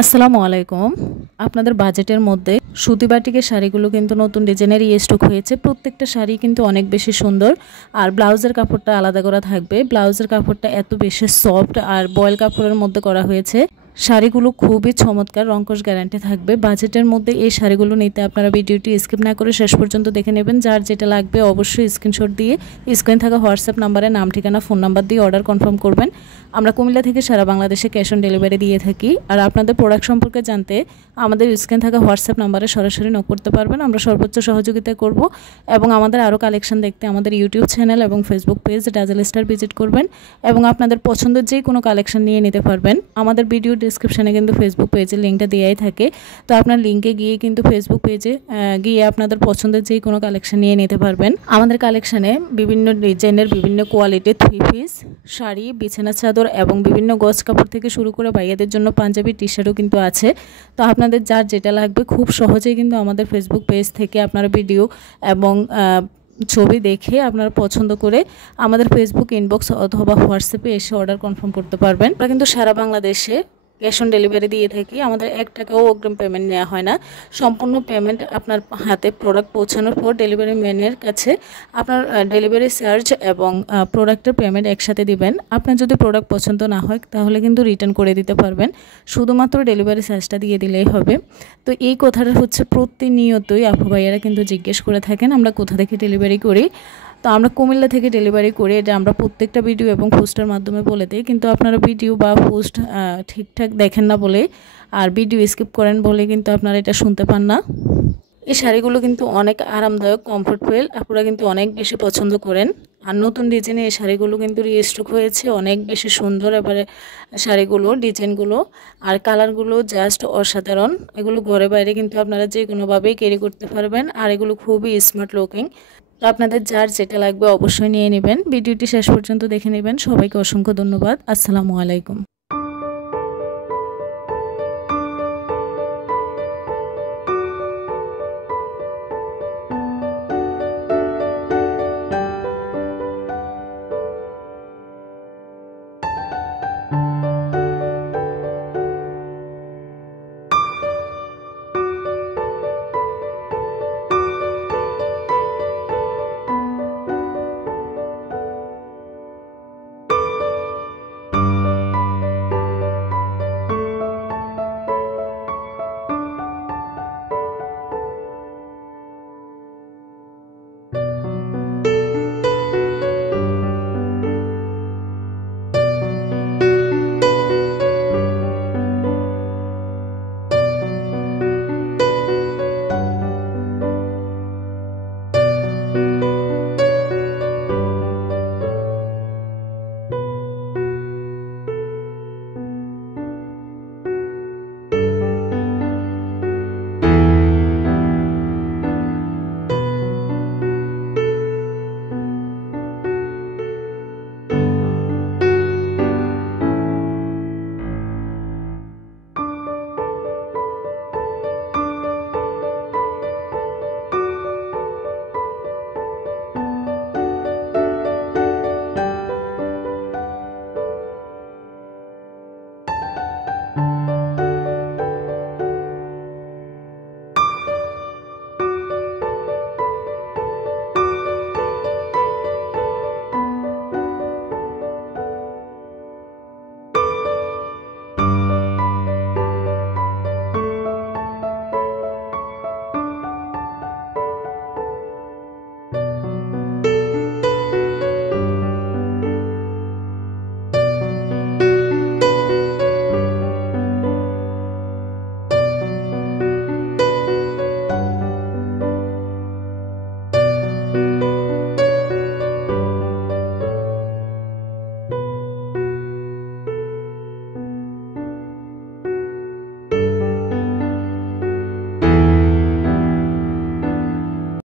আসসালামু আলাইকুম। আপনাদের বাজেটের মধ্যে সুতি বাটিকের শাড়িগুলো কিন্তু নতুন ডিজাইনের স্টক হয়েছে। প্রত্যেকটা শাড়ি কিন্তু অনেক বেশি সুন্দর, আর ব্লাউজের কাপড়টা আলাদা করা থাকবে। ব্লাউজের কাপড়টা এত বেশি সফট আর বয়েল কাপড়ের মধ্যে করা হয়েছে। শাড়িগুলো খুবই চমৎকার, রংকশ গ্যারান্টি থাকবে। বাজেটের মধ্যে এই শাড়িগুলো নিতে আপনারা ভিডিওটি স্কিপ না করে শেষ পর্যন্ত দেখে নেবেন। যার যেটা লাগবে অবশ্যই স্ক্রিনশট দিয়ে স্ক্রিনে থাকা হোয়াটসঅ্যাপ নাম্বারে নাম, ঠিকানা, ফোন নাম্বার দিয়ে অর্ডার কনফার্ম করবেন। আমরা কুমিল্লা থেকে সারা বাংলাদেশে ক্যাশ অন ডেলিভারি দিয়ে থাকি। আর আপনাদের প্রোডাক্ট সম্পর্কে জানতে আমাদের স্ক্রিনে থাকা হোয়াটসঅ্যাপ নাম্বারে সরাসরি নক করতে পারবেন। আমরা সর্বোচ্চ সহযোগিতা করব। এবং আমাদের আরও কালেকশন দেখতে আমাদের ইউটিউব চ্যানেল এবং Facebook page dazzle star visit করবেন এবং আপনাদের পছন্দের যে কোনো কালেকশন নিয়ে নিতে পারবেন। আমাদের ভিডিও ডিসক্রিপশানে কিন্তু ফেসবুক পেজের লিঙ্কটা দেওয়াই থাকে। তো আপনার লিঙ্কে গিয়ে কিন্তু ফেসবুক পেজে গিয়ে আপনাদের পছন্দের যে কোনো কালেকশন নিয়ে নিতে পারবেন। আমাদের কালেকশানে বিভিন্ন ডিজাইনের, বিভিন্ন কোয়ালিটির 3 পিস শাড়ি, বিছানা চাদর এবং বিভিন্ন গজ কাপড় থেকে শুরু করে ভাইয়াদের জন্য পাঞ্জাবি, টি শার্টও কিন্তু আছে। তো আপনাদের যার যেটা লাগবে খুব সহজেই কিন্তু আমাদের ফেসবুক পেজ থেকে আপনারা ভিডিও এবং ছবি দেখে আপনারা পছন্দ করে আমাদের ফেসবুক ইনবক্স অথবা হোয়াটসঅ্যাপে এসে অর্ডার কনফার্ম করতে পারবেন। আমরা কিন্তু সারা বাংলাদেশে ক্যাশ অন ডেলিভারি দিয়ে থাকি। আমাদের 1 টাকাও অগ্রিম পেমেন্ট নেওয়া হয় না। সম্পূর্ণ পেমেন্ট আপনার হাতে প্রোডাক্ট পৌঁছানোর পর ডেলিভারি ম্যানের কাছে আপনার ডেলিভারি চার্জ এবং প্রোডাক্টের পেমেন্ট একসাথে দিবেন। আপনার যদি প্রোডাক্ট পছন্দ না হয় তাহলে কিন্তু রিটার্ন করে দিতে পারবেন। শুধুমাত্র ডেলিভারি চার্জটা দিয়ে দিলেই হবে। তো এই কথাটা হচ্ছে প্রতিনিয়তই আপু ভাইয়ারা কিন্তু জিজ্ঞেস করে থাকেন আমরা কোথা থেকে ডেলিভারি করি। তো আমরা কুমিল্লা থেকে ডেলিভারি করি, এটা আমরা প্রত্যেকটা ভিডিও এবং পোস্টের মাধ্যমে বলে দিই। কিন্তু আপনারা ভিডিও বা পোস্ট ঠিকঠাক দেখেন না বলে আর ভিডিও স্কিপ করেন বলে কিন্তু আপনারা এটা শুনতে পান না। এই শাড়িগুলো কিন্তু অনেক আরামদায়ক, কমফোর্টেবল, আপনারা কিন্তু অনেক বেশি পছন্দ করেন। আর নতুন ডিজাইনে এই শাড়িগুলো কিন্তু রিস্টক হয়েছে, অনেক বেশি সুন্দর। এবারে শাড়িগুলো, ডিজাইনগুলো আর কালারগুলো জাস্ট অসাধারণ। এগুলো ঘরে বাইরে কিন্তু আপনারা যে কোনোভাবেই ক্যারি করতে পারবেন। আর এগুলো খুবই স্মার্ট লুকিং। তো আপনাদের যার যেটা লাগবে অবশ্যই নিয়ে নেবেন। ভিডিওটি শেষ পর্যন্ত দেখে নেবেন। সবাইকে অসংখ্য ধন্যবাদ। আসসালামু আলাইকুম।